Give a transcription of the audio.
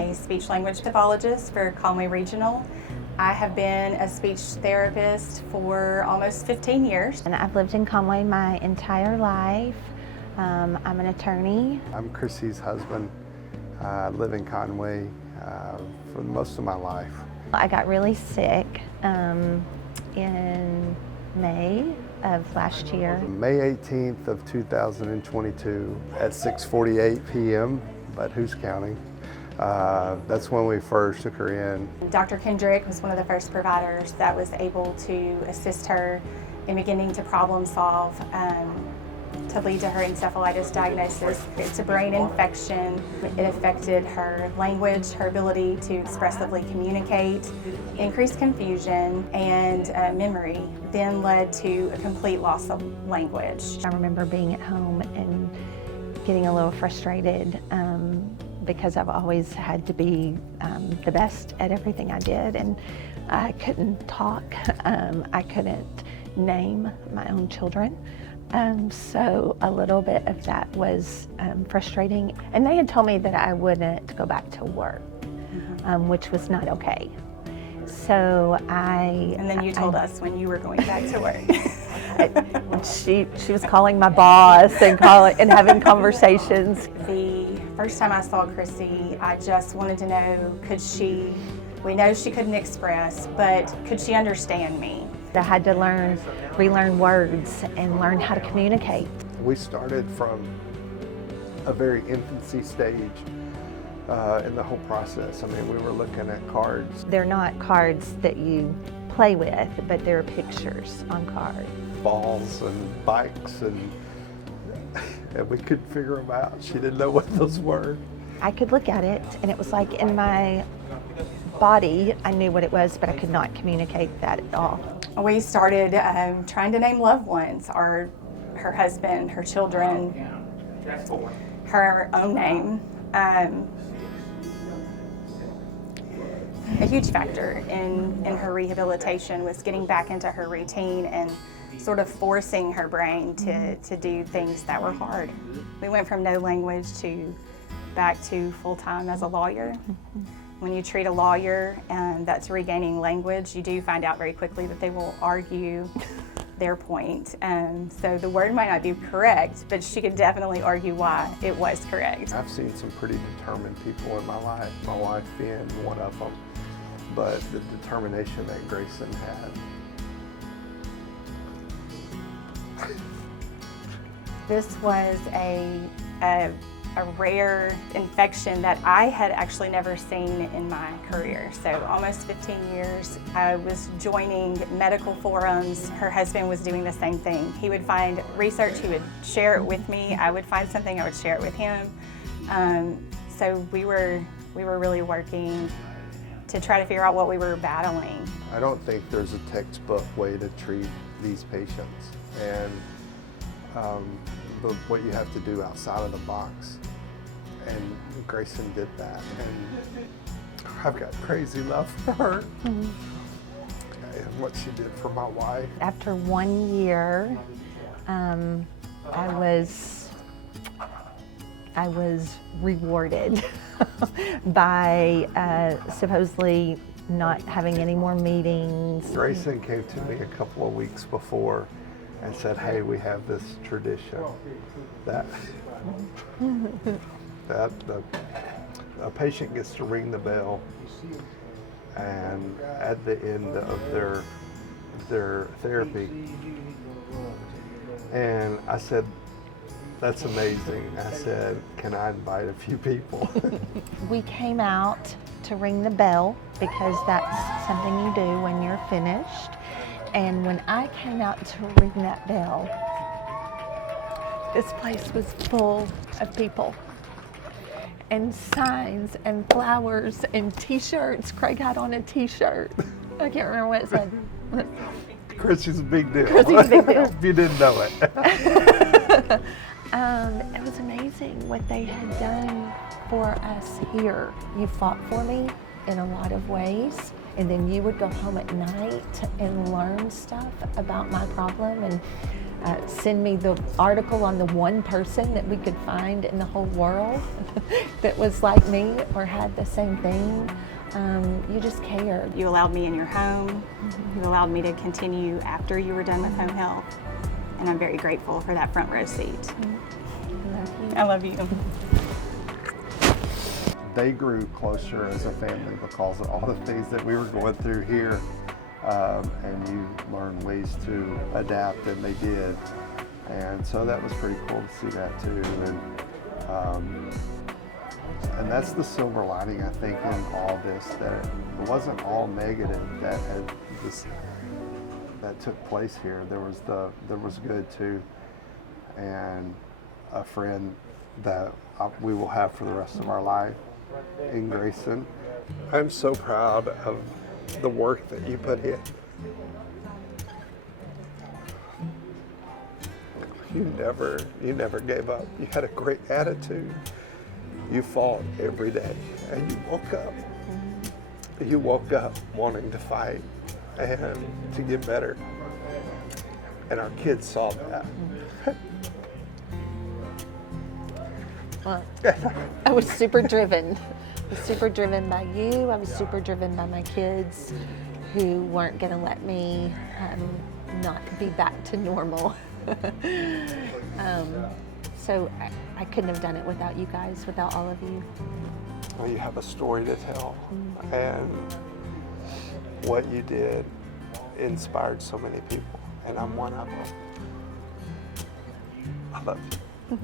a speech-language pathologist for ConwayRegional. I have been a speech therapist for almost 15 years. And I've lived in Conway my entire life. I'm an attorney. I'm Chrissy's husband. I live in Conway for most of my life. I got really sick in May of last year. May 18th of 2022 at 6:48 p.m., but who's counting? That's when we first took her in. Dr. Kendrick was one of the first providers that was able to assist her in beginning to problem solve to lead to her encephalitis diagnosis. It's a brain infection. It affected her language, her ability to expressively communicate, increased confusion, and memory, then led to a complete loss of language. I remember being at home and getting a little frustrated because I've always had to be the best at everything I did, and I couldn't talk. I couldn't name my own children. So a little bit of that was frustrating. And they had told me that I wouldn't go back to work, which was not okay. So And then you told us when you were going back to work. She was calling my boss and having conversations. The first time I saw Chrissy, I just wanted to know, we know she couldn't express, but could she understand me? I had to relearn words and learn how to communicate. We started from a very infancy stage in the whole process. I mean, we were looking at cards. They're not cards that you play with, but they're pictures on cards. Balls and bikes, and we couldn't figure them out. She didn't know what those were. I could look at it, and it was like in my body, I knew what it was, but I could not communicate that at all. We started trying to name loved ones, her husband, her children, her own name. A huge factor in her rehabilitation was getting back into her routine and sort of forcing her brain to do things that were hard. We went from no language back to full-time as a lawyer. When you treat a lawyer that's regaining language, you do find out very quickly that they will argue their point. So the word might not be correct, but she could definitely argue why it was correct. I've seen some pretty determined people in my life, my wife being one of them, but the determination that Grayson had. This was a rare infection that I had actually never seen in my career. So almost 15 years, I was joining medical forums. Her husband was doing the same thing. He would find research, he would share it with me. I would find something, I would share it with him. So we were really working to try to figure out what we were battling. I don't think there's a textbook way to treat these patients, and what you have to do outside of the box, and Grayson did that, and I've got crazy love for her and what she did for my wife. After 1 year, I was rewarded by supposedly not having any more meetings. Grayson came to me a couple of weeks before and said, "Hey, we have this tradition that a patient gets to ring the bell, and at the end of their therapy." And I said, "That's amazing." I said, "Can I invite a few people?" We came out to ring the bell because that's something you do when you're finished. And when I came out to ring that bell, this place was full of people, and signs and flowers and t-shirts. Craig had on a t-shirt. I can't remember what it said. Chrissy's a big deal. Chrissy's a big deal. If you didn't know it. It was amazing what they had done for us here. You fought for me in a lot of ways. And then you would go home at night and learn stuff about my problem, and send me the article on the one person that we could find in the whole world that was like me or had the same thing. You just cared. You allowed me in your home. You allowed me to continue after you were done with home health. And I'm very grateful for that front row seat. I love you. They grew closer as a family because of all the things that we were going through here. And you learned ways to adapt, and they did. And so that was pretty cool to see that too. And that's the silver lining, I think, in all this, that it wasn't all negative that took place here. There was good too, and a friend that we will have for the rest of our life in Grayson. I'm so proud of the work that you put in. You never gave up. You had a great attitude. You fought every day, and you woke up. You woke up wanting to fight and to get better. And our kids saw that. Well, I was super driven. I was super driven by you. I was super driven by my kids who weren't going to let me not be back to normal. So I couldn't have done it without you guys, without all of you. Well, you have a story to tell, and what you did inspired so many people, and I'm one of them. I love you.